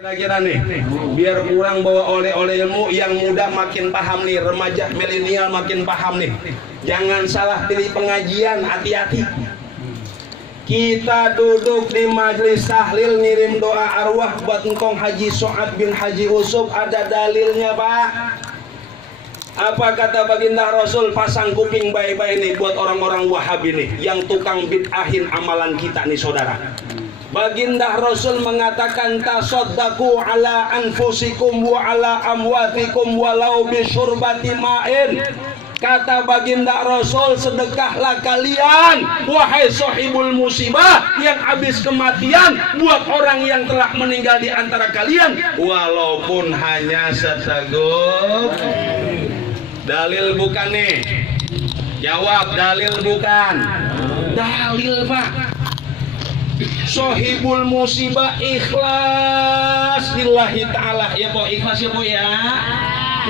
Kira-kira nih, biar kurang bawa oleh-oleh ilmu, yang muda makin paham nih, remaja milenial makin paham nih. Jangan salah pilih pengajian, hati-hati. Kita duduk di majelis tahlil ngirim doa arwah buat engkong Haji Soad bin Haji Usub, ada dalilnya Pak. Apa kata baginda Rasul? Pasang kuping baik-baik nih buat orang-orang Wahabi nih, yang tukang bid'ahin amalan kita nih saudara. Baginda Rasul mengatakan tasaddaqu ala anfusikum wa ala amwatikum walau bisyurbati ma'in. Kata baginda Rasul, sedekahlah kalian wahai sahibul musibah yang habis kematian buat orang yang telah meninggal di antara kalian walaupun hanya seteguk. Dalil bukan nih? Jawab, dalil bukan? Dalil Pak. Sohibul musibah ikhlas lillahi ta'ala. Ya po, ikhlas ya po ya.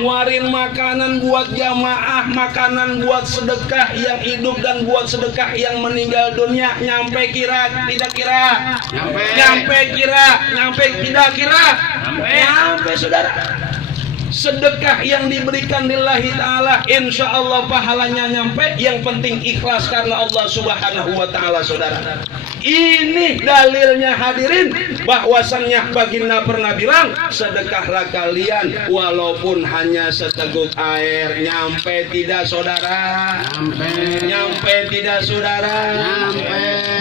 Nguarin makanan buat jamaah, makanan buat sedekah yang hidup dan buat sedekah yang meninggal dunia. Nyampe kira, tidak kira? Nyampe kira, nyampe tidak kira? Nyampe saudara. Sedekah yang diberikan lillahi ta'ala, insya Allah pahalanya nyampe. Yang penting ikhlas karena Allah subhanahu wa ta'ala saudara. Ini dalilnya hadirin, bahwasannya baginda pernah bilang, sedekahlah kalian walaupun hanya seteguk air. Nyampe tidak saudara? Nyampe tidak saudara?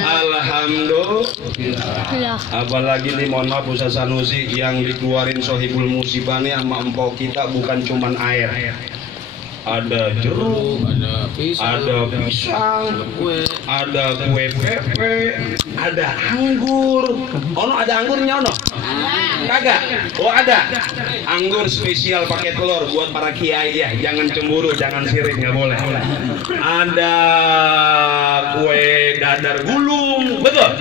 Alhamdulillah. Apalagi nih, mohon maaf Ustaz Sanusi, yang dikeluarin sohibul musibah nih sama empok kita bukan cuman air. Ada jeruk, ada pisang, ada kue pepe, ada anggur. Ono ada anggurnya ono? Kagak? Oh ada. Anggur spesial pakai telur buat para kiai ya. Jangan cemburu, jangan sirik, nggak boleh. Ada kue dadar gulung, betul?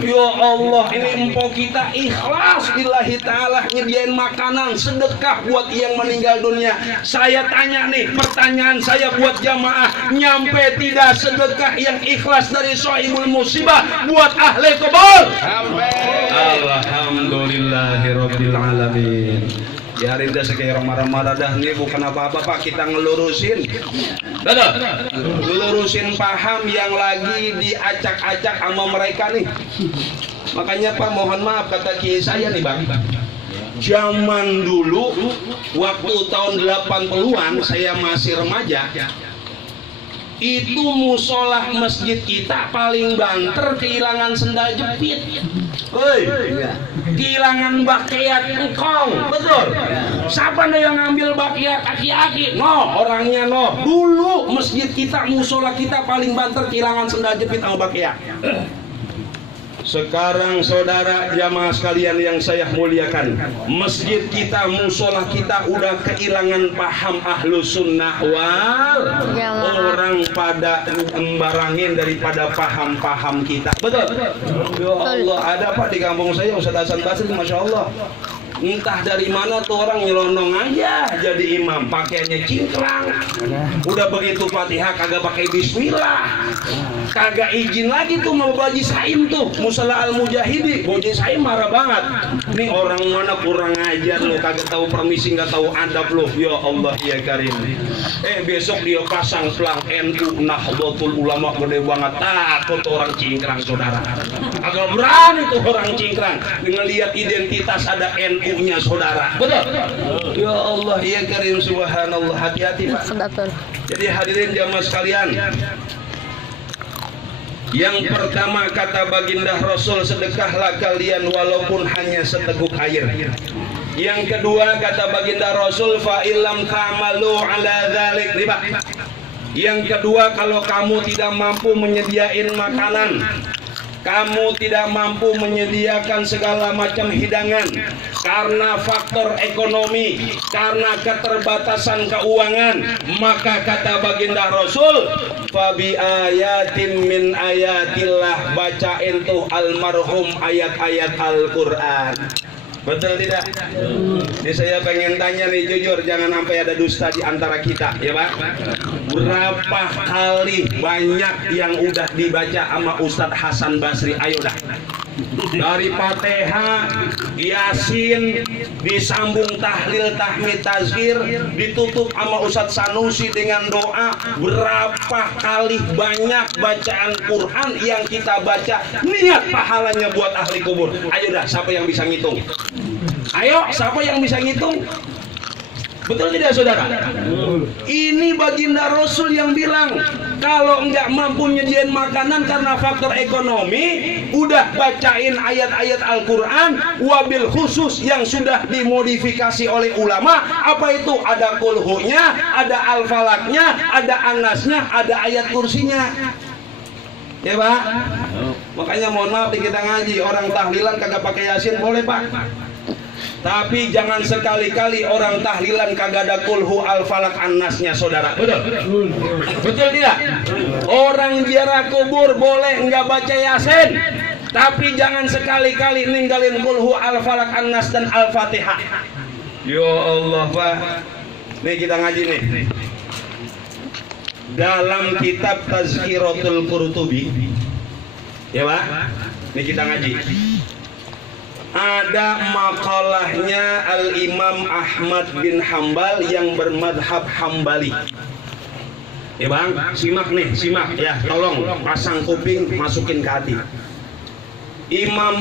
Ya Allah, ini empok kita ikhlas lillahi ta'ala nyediain makanan sedekah buat yang meninggal dunia. Saya tanya nih, pertanyaan saya buat jamaah, nyampe tidak sedekah yang ikhlas dari sohibul musibah buat ahli kubur? Alhamdulillahirabbil alamin. Ya rinda sekaya orang marah-marah dah nih, bukan apa-apa Pak, kita ngelurusin. Betul? Ngelurusin paham yang lagi diacak-acak sama mereka nih. Makanya Pak, mohon maaf kata kiai saya nih Bang. Zaman dulu waktu tahun 80-an saya masih remaja, itu musola masjid kita paling banter kehilangan sendal jepit. Hei, kehilangan bakiat engkong, betul? Siapa nih yang ngambil bakiat aki-aki? No, orangnya no. Dulu masjid kita, musola kita paling banter kehilangan sendal jepit sama bakiat. Sekarang saudara jamaah sekalian yang saya muliakan, masjid kita, musola kita udah kehilangan paham ahlu sunnah wal. Orang pada embarangin daripada paham-paham kita. Betul? Ya Allah, ada Pak di kampung saya Ustaz Hasan Basri, Masya Allah. Entah dari mana tuh orang nyelonong aja jadi imam, pakaiannya cingkrang. Udah begitu Fatihah kagak pakai bismillah. Kagak izin lagi tuh mau Baji Saim tuh, Musala Al-Mujahidi. Baji Saim marah banget. Nih orang mana kurang ajar lo, kagak tahu permisi, nggak tahu adab lo. Ya Allah ya Karim. Besok dia pasang pelang NU Nahdlatul Ulama gede banget. Takut orang cingkrang saudara. Agak berani tuh orang cingkrang ngelihat identitas ada NU-nya saudara. Betul? Ya Allah ya Karim, subhanallah. Hati-hati Pak. Jadi hadirin jamaah sekalian, yang pertama kata baginda Rasul, sedekahlah kalian walaupun hanya seteguk air. Yang kedua kata baginda Rasul, fa illam ta'malu ala dzalik riba. Yang kedua, kalau kamu tidak mampu menyediain makanan, kamu tidak mampu menyediakan segala macam hidangan karena faktor ekonomi, karena keterbatasan keuangan, maka kata baginda Rasul, fabi ayatin min ayatillah, bacain tuh almarhum ayat-ayat Al-Quran. Betul tidak? Ini saya pengen tanya nih, jujur, jangan sampai ada dusta di antara kita, ya Pak. Berapa kali banyak yang udah dibaca sama Ustadz Hasan Basri? Ayo dah, Dari Fatihah, Yasin, disambung tahlil, tahmid, tazkir, ditutup sama Ustadz Sanusi dengan doa. Berapa kali banyak bacaan Quran yang kita baca, niat pahalanya buat ahli kubur. Ayo dah, siapa yang bisa ngitung? Ayo, siapa yang bisa ngitung? Betul tidak saudara? Ini baginda Rasul yang bilang, kalau enggak mampu nyediain makanan karena faktor ekonomi, udah bacain ayat-ayat Al-Quran, wabil khusus yang sudah dimodifikasi oleh ulama. Apa itu? Ada kulhunya, ada al-falaknya, ada anasnya, ada ayat kursinya. Ya Pak? Makanya mohon maaf kita ngaji, orang tahlilan kagak pakai Yasin boleh Pak, tapi jangan sekali-kali orang tahlilan kagak ada kulhu al-falak an-nasnya saudara. Betul? Betul tidak? Orang ziarah kubur boleh nggak baca Yasin, tapi jangan sekali-kali ninggalin kulhu al-falak an-nas dan al-fatihah. Ya Allah Pak, nih kita ngaji nih dalam kitab Tazkiratul Qurtubi, ya Pak, nih kita ngaji. Ada makalahnya Al-Imam Ahmad bin Hambal yang bermadhab Hambali. Ya Bang, simak nih, simak ya, tolong pasang kuping, masukin ke hati. Imam